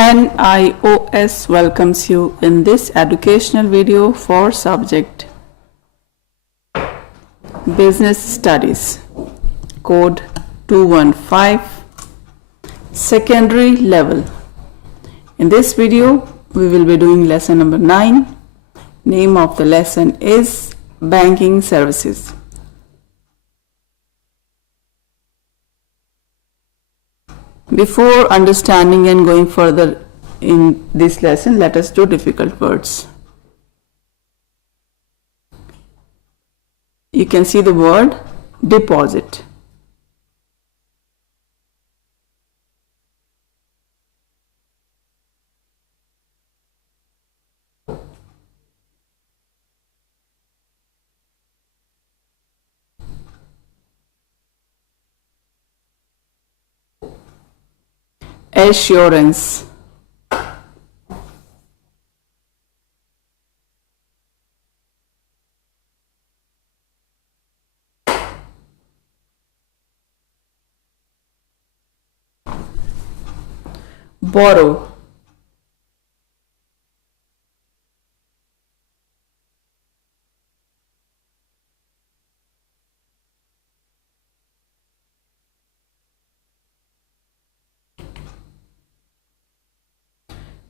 NIOS welcomes you in this educational video for subject Business Studies, code 215, secondary level. In this video, we will be doing lesson number 9. Name of the lesson is Banking Services. Before understanding and going further in this lesson, let us do difficult words. You can see the word deposit. Assurance. Borrow.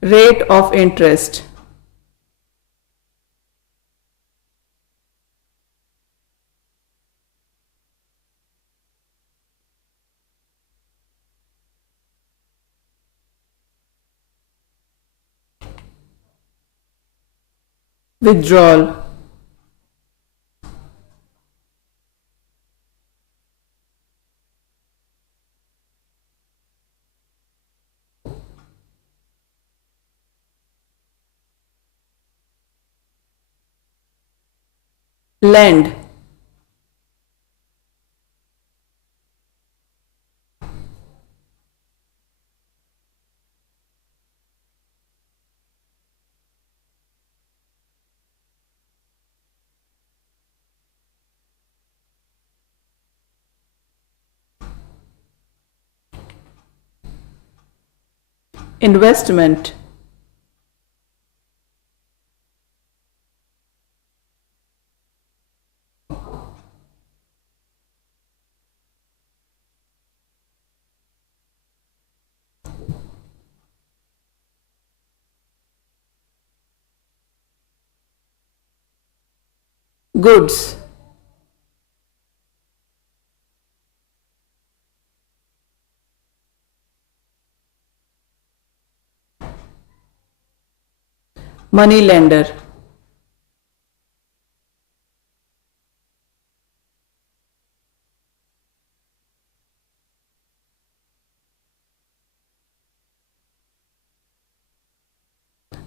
Rate of interest. Withdrawal. Lend. Investment. Goods. Money lender.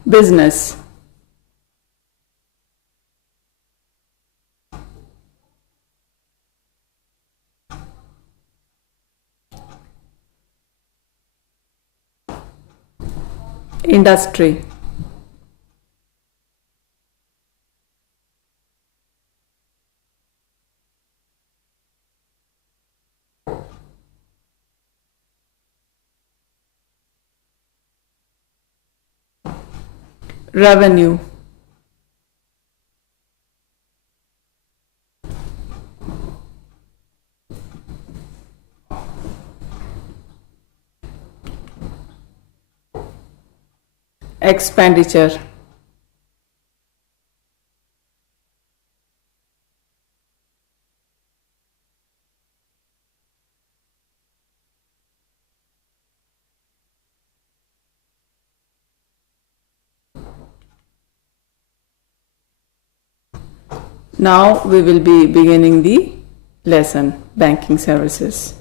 Business. Industry. Revenue. Expenditure. Now we will be beginning the lesson, Banking Services.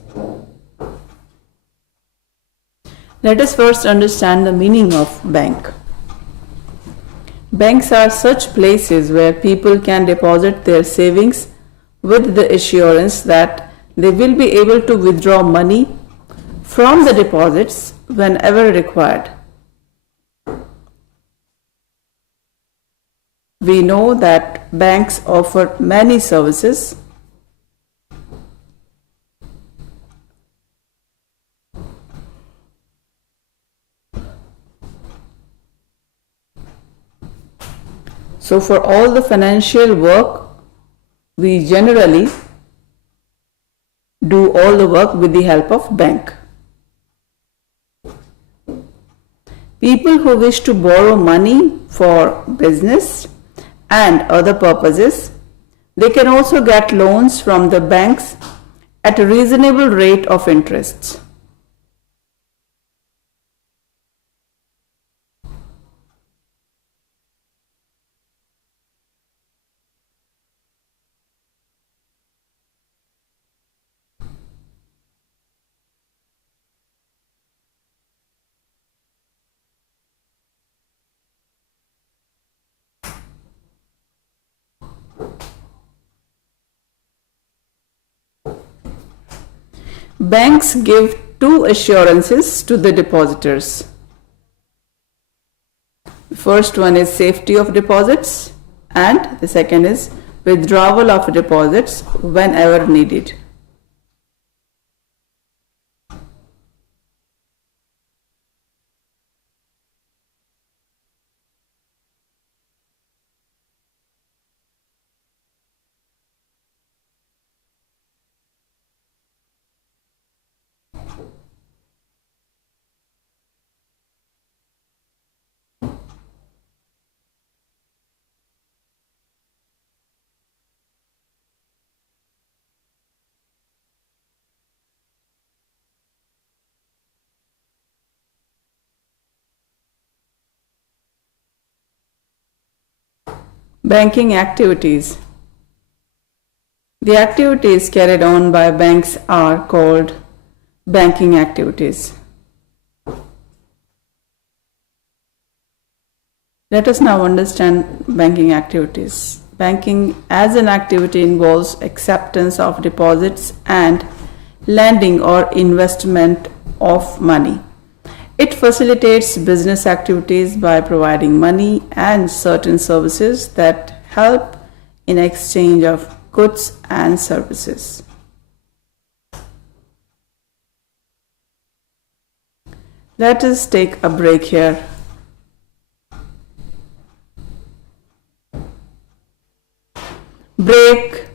Let us first understand the meaning of bank. Banks are such places where people can deposit their savings with the assurance that they will be able to withdraw money from the deposits whenever required. We know that banks offer many services. So for all the financial work, we generally do all the work with the help of bank. People who wish to borrow money for business and other purposes, they can also get loans from the banks at a reasonable rate of interest. Banks give two assurances to the depositors. The first one is safety of deposits, and the second is withdrawal of deposits whenever needed. Banking activities. The activities carried on by banks are called banking activities. Let us now understand banking activities. Banking as an activity involves acceptance of deposits and lending or investment of money. It facilitates business activities by providing money and certain services that help in exchange of goods and services. Let us take a break here. Break.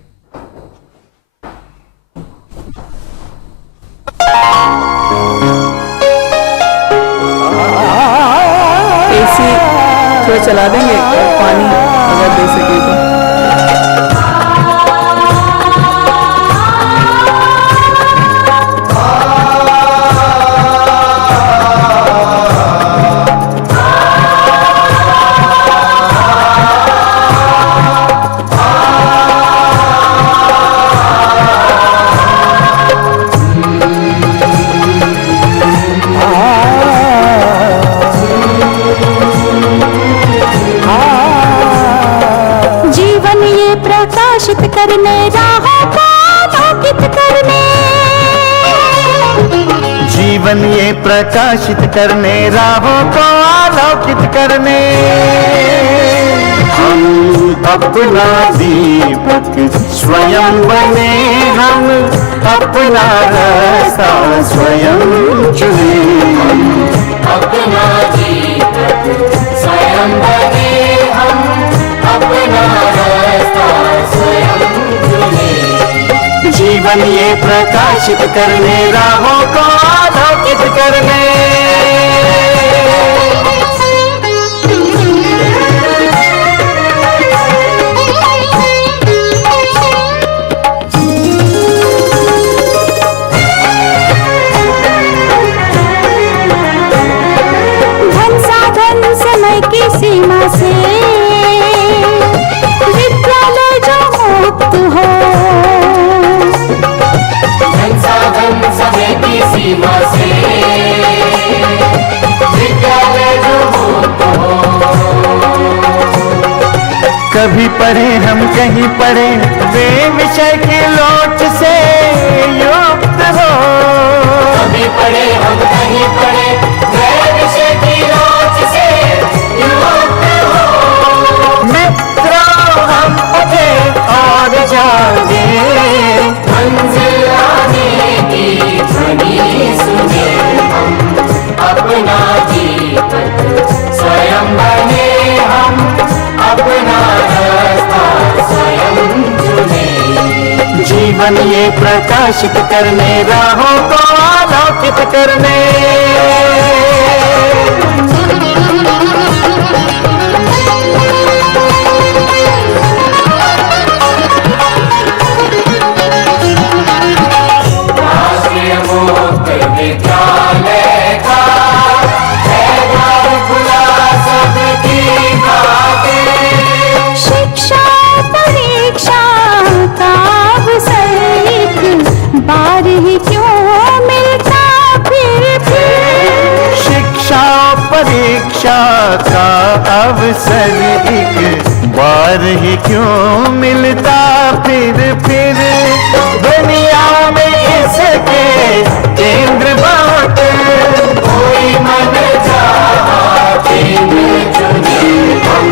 AC थोड़ा चला देंगे और पानी अगर दे सके तो। करने राहों को आलोकित करने, जीवन ये प्रकाशित करने राहों को आलोकित करने, हम अपना दीपक स्वयं बने, हम अपना रास्ता स्वयं चुने, हम अपना दीपक स्वयं बने, हम अपना रास्ता स्वयं चुने, जीवन ये प्रकाशित करने राहों को आलोकित करने। धन साधन समय की सीमा से विद्यालय जो मुक्त हो, धन साधन समय की सीमा से जीवन ये प्रकाशित करने, राहों को आलोकित करने। शिक्षा परीक्षा का अवसर एक बार ही क्यों मिलता फिर शिक्षा परीक्षा का अवसर एक बार ही क्यों मिलता फिर दुनिया में इसके केंद्र बात कोई मन चाहा चुने हम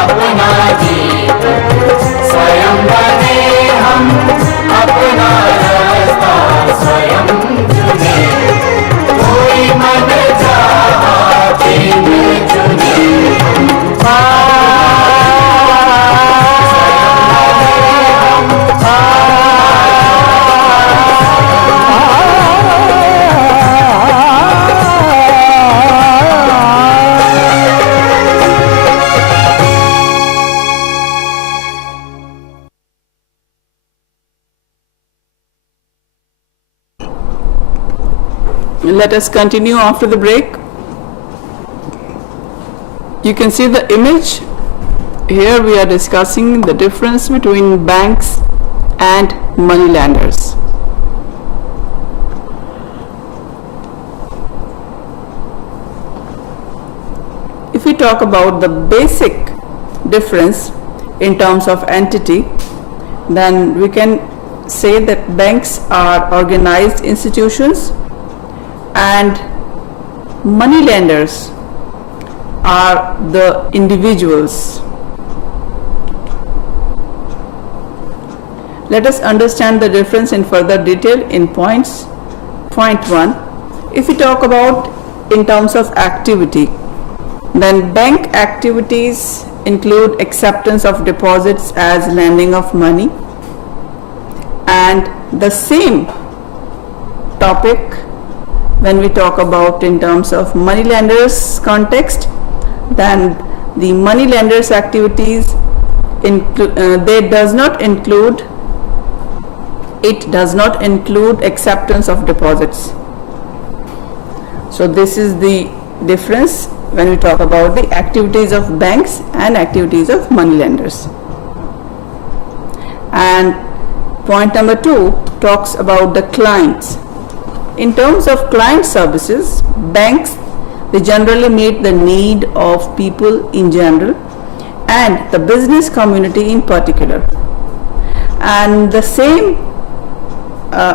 अपना जीवन स्वयं बने, हम अपना रास्ता स्वयं चुने। कोई मन चाहा चुने Let us continue after the break. You can see the image. Here we are discussing the difference between banks and money lenders. If we talk about the basic difference in terms of entity, then we can say that banks are organized institutions and money lenders are the individuals. Let us understand the difference in further detail in points. Point 1. If we talk about in terms of activity, then bank activities include acceptance of deposits as lending of money, and the same topic when we talk about in terms of money lenders context, then the money lenders activities it does not include acceptance of deposits. So this is the difference when we talk about the activities of banks and activities of money lenders. And point number 2 talks about the clients. In terms of client services, banks, they generally meet the need of people in general and the business community in particular. And the same,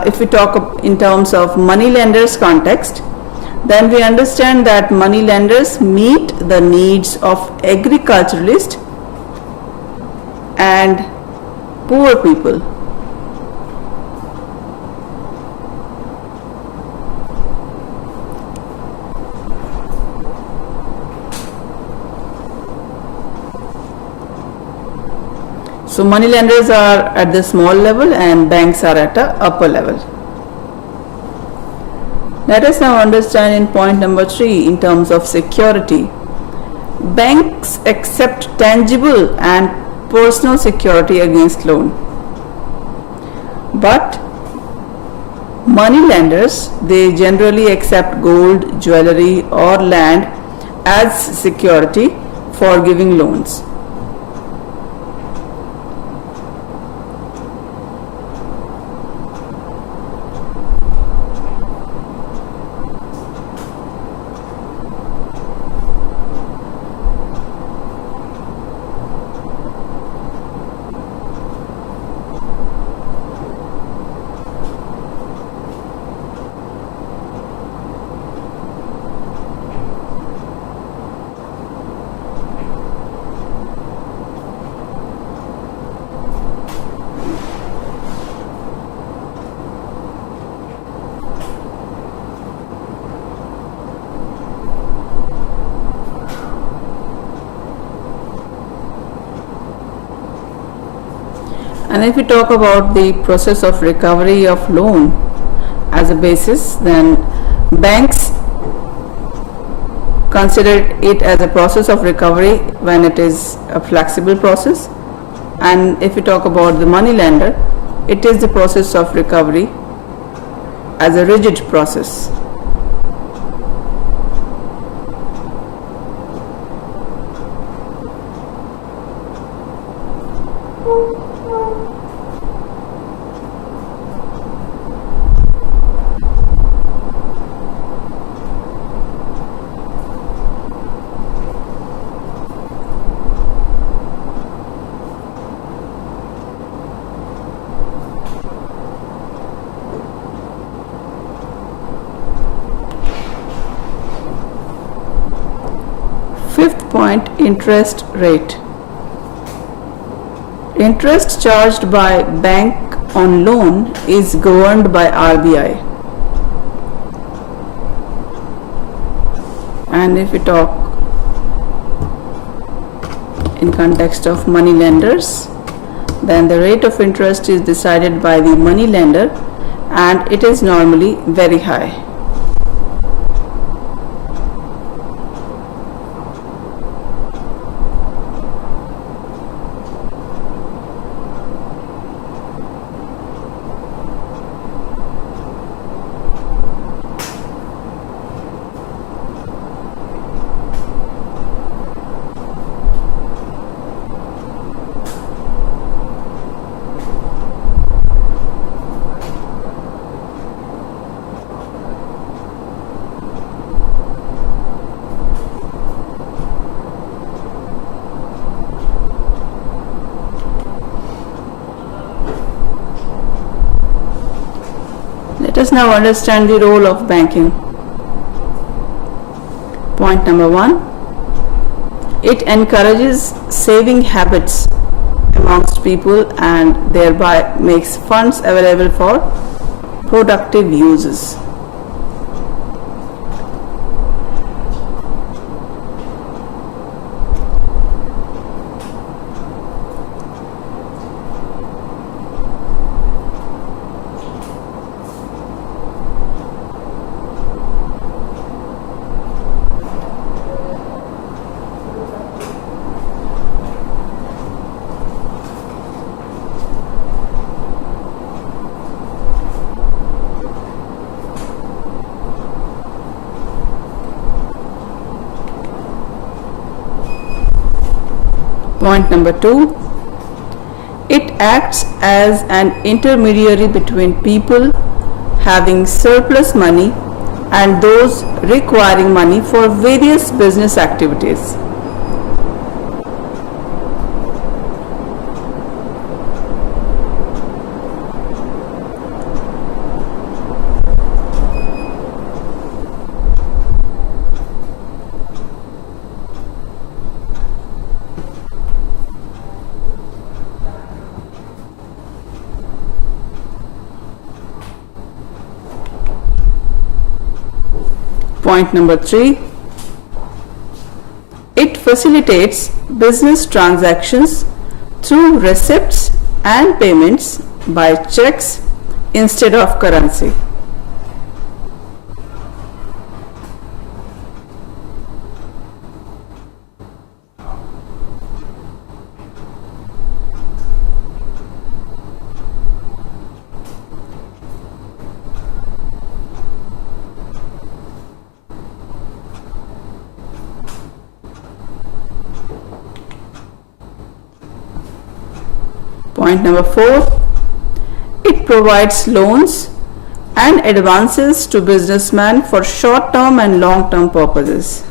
if we talk in terms of money lenders context, then we understand that money lenders meet the needs of agriculturalists and poor people. So money lenders are at the small level and banks are at a upper level. Let us now understand in point number 3 in terms of security. Banks accept tangible and personal security against loan. But money lenders, they generally accept gold, jewelry or land as security for giving loans. And if we talk about the process of recovery of loan as a basis, then banks consider it as a process of recovery when it is a flexible process. And if we talk about the money lender, it is the process of recovery as a rigid process. Fifth point, interest rate. Interest charged by bank on loan is governed by RBI. And if we talk in context of money lenders, then the rate of interest is decided by the money lender and it is normally very high. Let us now understand the role of banking. Point number 1, it encourages saving habits amongst people and thereby makes funds available for productive uses. Point number 2, it acts as an intermediary between people having surplus money and those requiring money for various business activities. Point number 3, it facilitates business transactions through receipts and payments by checks instead of currency. Point number 4, it provides loans and advances to businessmen for short-term and long-term purposes.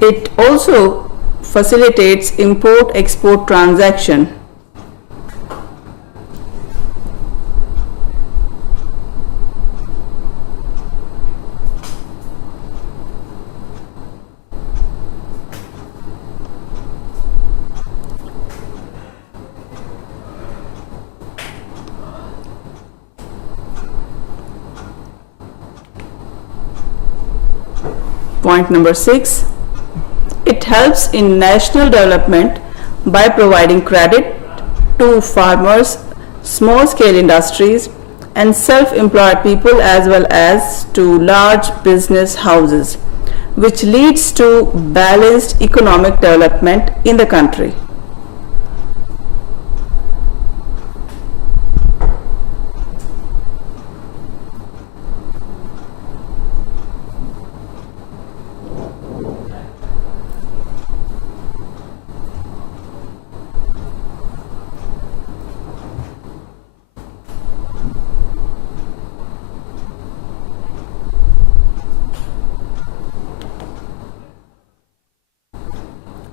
It also facilitates import-export transaction. Point number 6. It helps in national development by providing credit to farmers, small-scale industries, and self-employed people as well as to large business houses, which leads to balanced economic development in the country.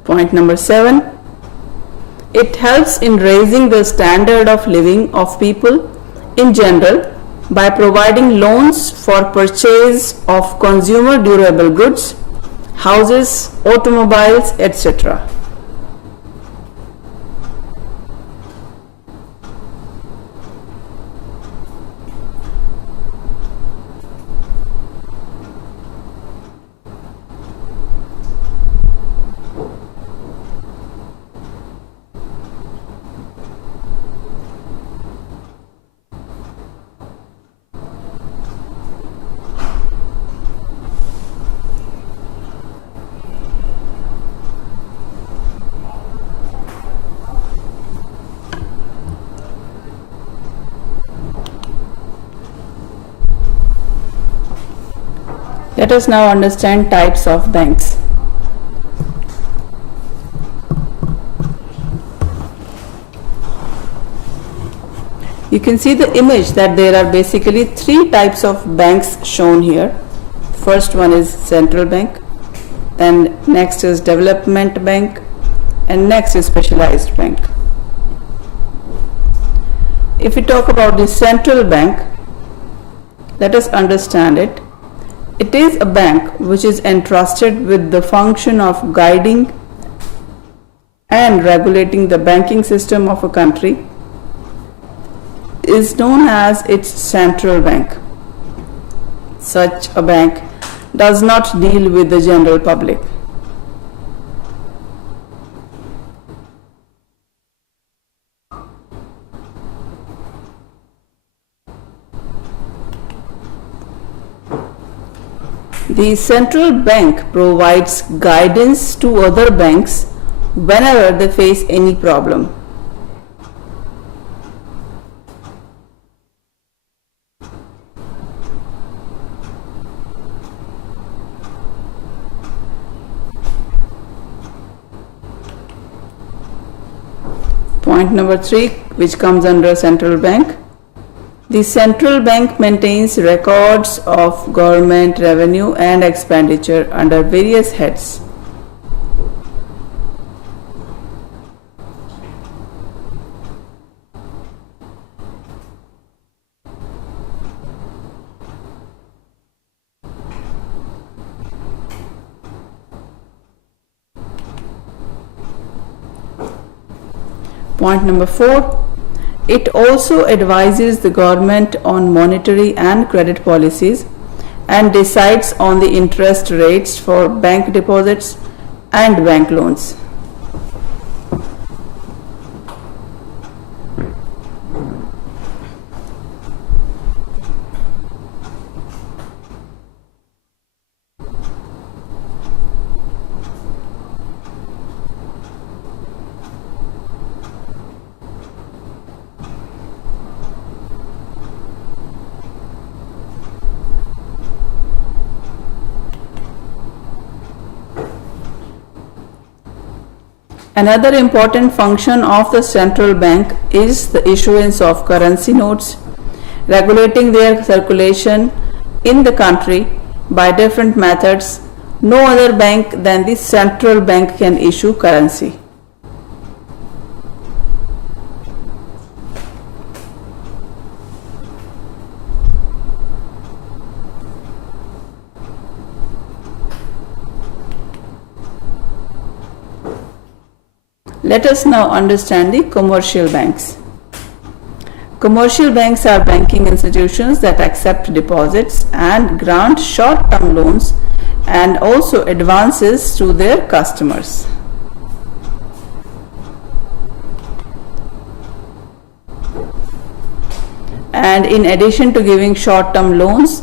Point number 7. It helps in raising the standard of living of people in general by providing loans for purchase of consumer durable goods, houses, automobiles, etc. Let us now understand types of banks. You can see the image that there are basically 3 types of banks shown here. First one is central bank, then next is development bank, and next is specialized bank. If we talk about the central bank, let us understand it. It is a bank which is entrusted with the function of guiding and regulating the banking system of a country, is known as its central bank. Such a bank does not deal with the general public. The central bank provides guidance to other banks whenever they face any problem. Point number 3, which comes under central bank. The central bank maintains records of government revenue and expenditure under various heads. Point number 4. It also advises the government on monetary and credit policies and decides on the interest rates for bank deposits and bank loans. Another important function of the central bank is the issuance of currency notes, regulating their circulation in the country by different methods. No other bank than the central bank can issue currency. Let us now understand the commercial banks. Commercial banks are banking institutions that accept deposits and grant short-term loans and also advances to their customers. And in addition to giving short-term loans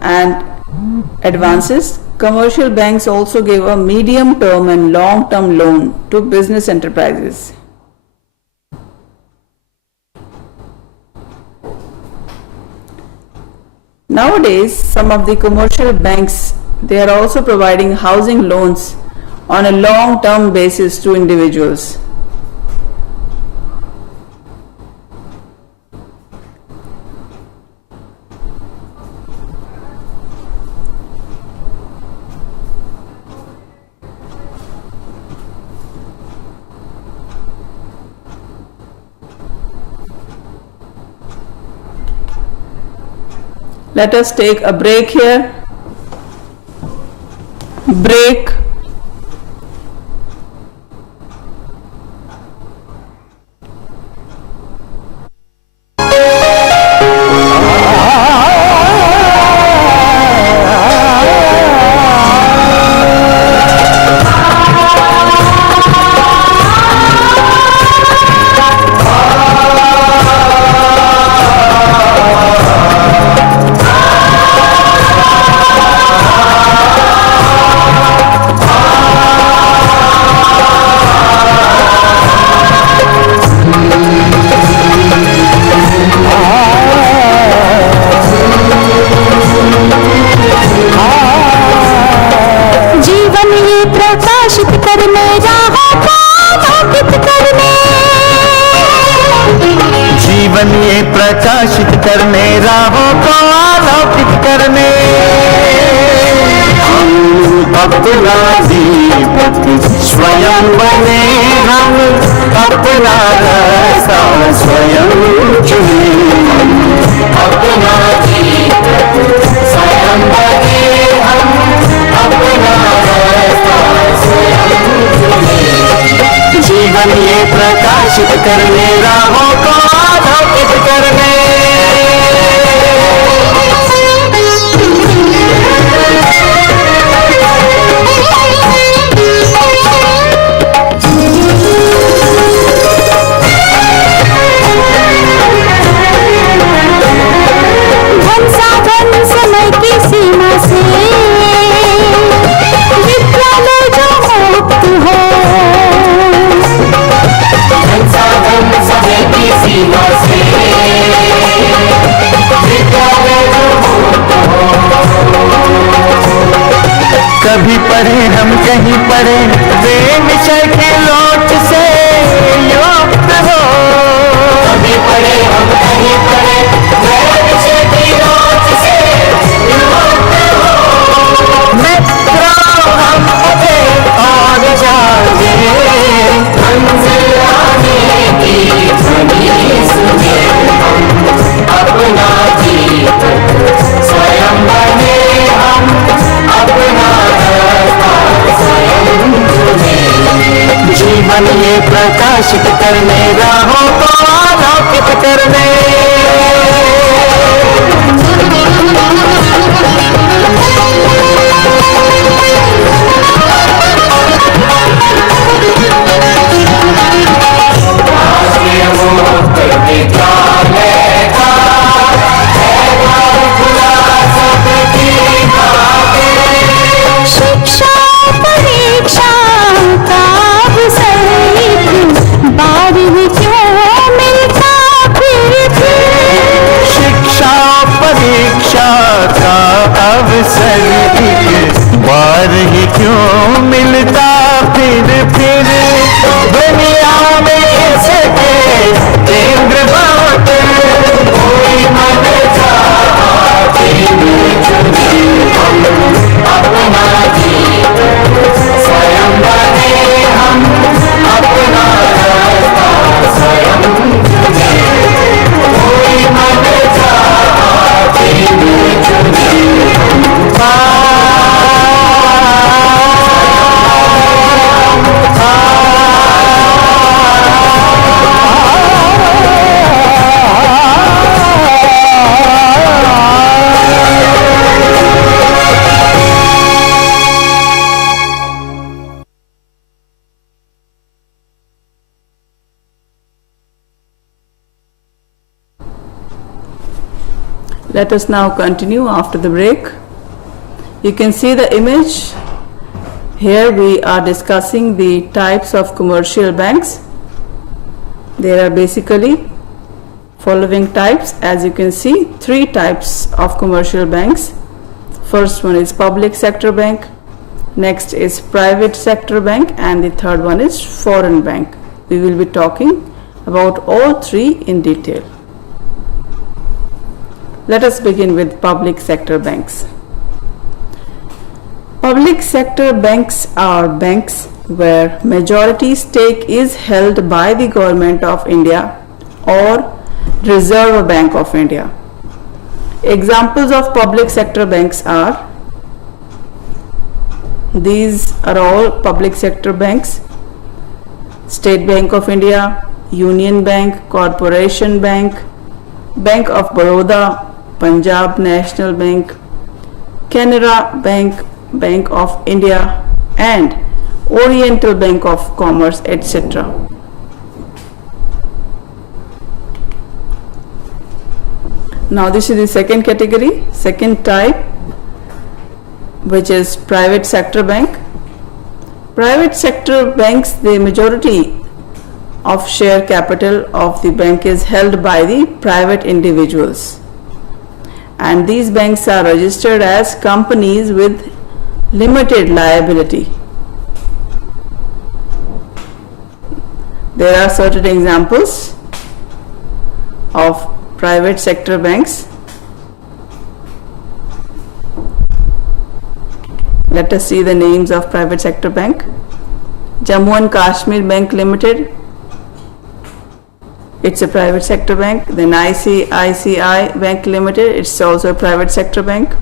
and advances, commercial banks also give a medium-term and long-term loan to business enterprises. Nowadays, some of the commercial banks, they are also providing housing loans on a long-term basis to individuals. Let us take a break here. Break. जीवन ये प्रकाशित करने राहों को आलोकित करने हम अपना दीपक स्वयं बने हम अपना रास्ता स्वयं चुने अपना दीपक स्वयं बने हम अपना रास्ता स्वयं चुने जीवन ये प्रकाशित करने राहों को आलोकित करने धन साधन समय की सीमा से विद्यालय जो मुक्त हो धन साधन समय की सीमा से विद्यालय जो मुक्त हो कभी पढ़े हम कहीं पढ़े वे विषय के लोट से युक्त हो कभी पढ़े हम कहीं पढ़े वे विषय की लोट से युक्त हो मित्रों हम पढ़े और जागे मंजिल आने की ध्वनि सुने अपना दीपक स्वयं बने हम अपना रास्ता स्वयं चुने जीवन ये प्रकाशित करने राहों को आलोकित करने राष्ट्रीय मुक्त विद्यालय का है द्वार खुला सबकी खातिर शिक्षा परीक्षा का अवसर एक बार ही क्यों मिलता फिर Let us now continue after the break. You can see the image. Here we are discussing the types of commercial banks. There are basically following types. As you can see, 3 types of commercial banks. First one is public sector bank, next is private sector bank, and the third one is foreign bank. We will be talking about all 3 in detail. Let us begin with public sector banks. Public sector banks are banks where majority stake is held by the Government of India or Reserve Bank of India. Examples of public sector banks are, these are all public sector banks: State Bank of India, Union Bank, Corporation Bank, Bank of Baroda, Punjab National Bank, Canara Bank, Bank of India, and Oriental Bank of Commerce, etc. Now this is the second category, second type, which is private sector bank. Private sector banks, the majority of share capital of the bank is held by the private individuals, and these banks are registered as companies with limited liability. There are certain examples of private sector banks. Let us see the names of private sector bank. Jammu and Kashmir Bank Limited, it's a private sector bank. Then ICICI Bank Limited, it's also a private sector bank.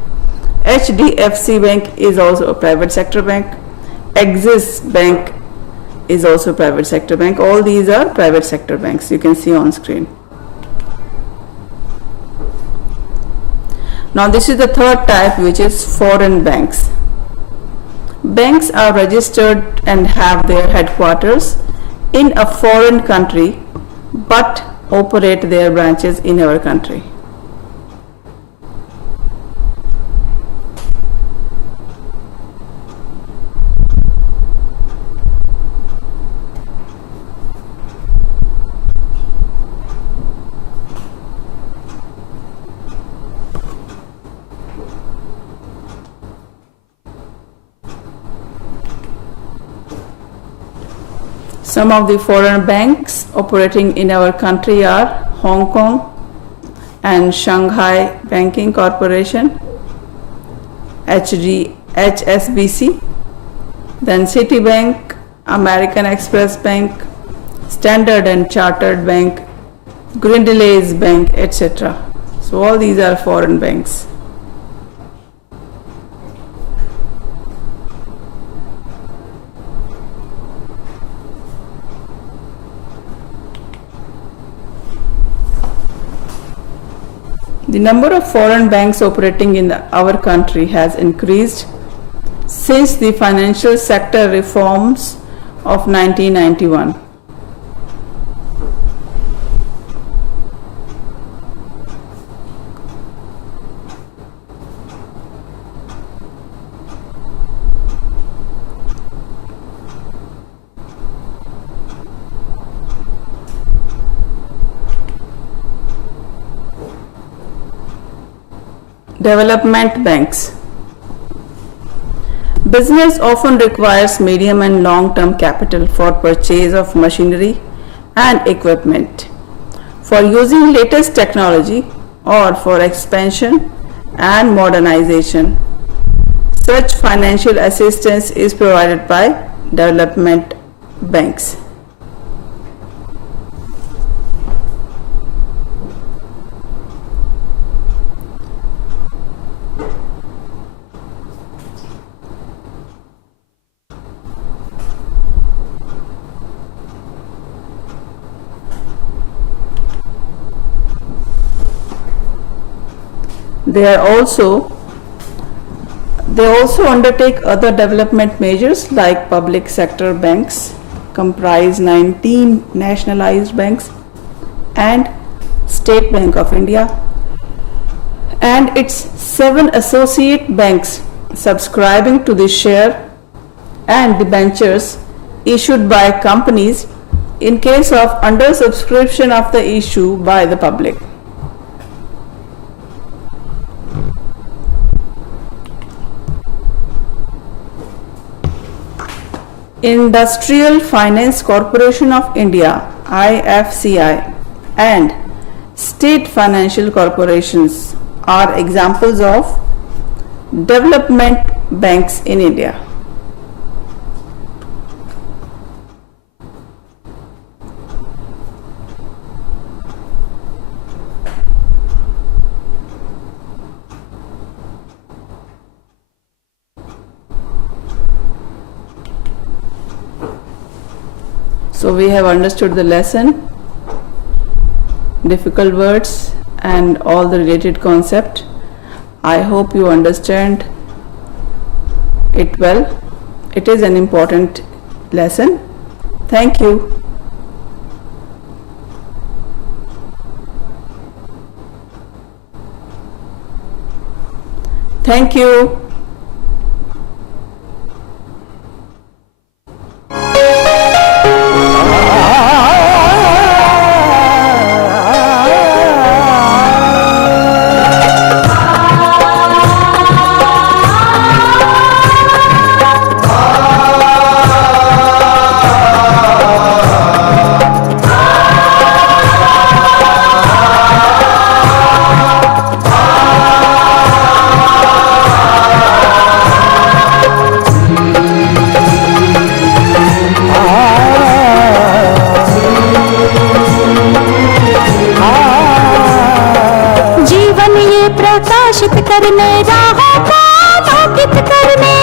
HDFC Bank is also a private sector bank. Axis Bank is also a private sector bank. All these are private sector banks, you can see on screen. Now this is the third type, which is foreign banks. Banks are registered and have their headquarters in a foreign country but operate their branches in our country. Some of the foreign banks operating in our country are Hong Kong and Shanghai Banking Corporation, HSBC, then Citibank, American Express Bank, Standard and Chartered Bank, Grindelwald Bank, etc. So all these are foreign banks. The number of foreign banks operating in our country has increased since the financial sector reforms of 1991. Development banks. Business often requires medium and long-term capital for purchase of machinery and equipment, for using latest technology, or for expansion and modernization. Such financial assistance is provided by development banks. They also undertake other development measures like public sector banks, comprise 19 nationalized banks, and State Bank of India, and its 7 associate banks subscribing to the share and debentures issued by companies in case of undersubscription of the issue by the public. Industrial Finance Corporation of India (IFCI) and state financial corporations are examples of development banks in India. So we have understood the lesson, difficult words and all the related concept. I hope you understand it well. It is an important lesson. Thank you. Thank you. प्रकाशित करने राहों को आलोकित करने,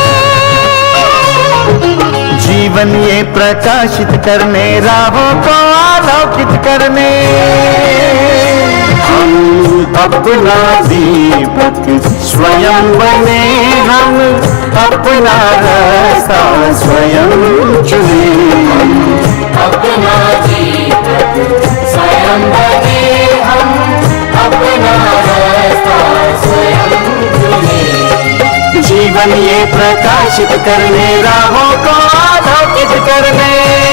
जीवन ये प्रकाशित करने राहों को आलोकित करने, हम अपना दीपक स्वयं बने, हम अपना रास्ता स्वयं चुने, अपना दीपक स्वयं बने, हम अपना रास्ता स्वयं चुने। जीवन ये प्रकाशित करने राहों को आलोकित करने।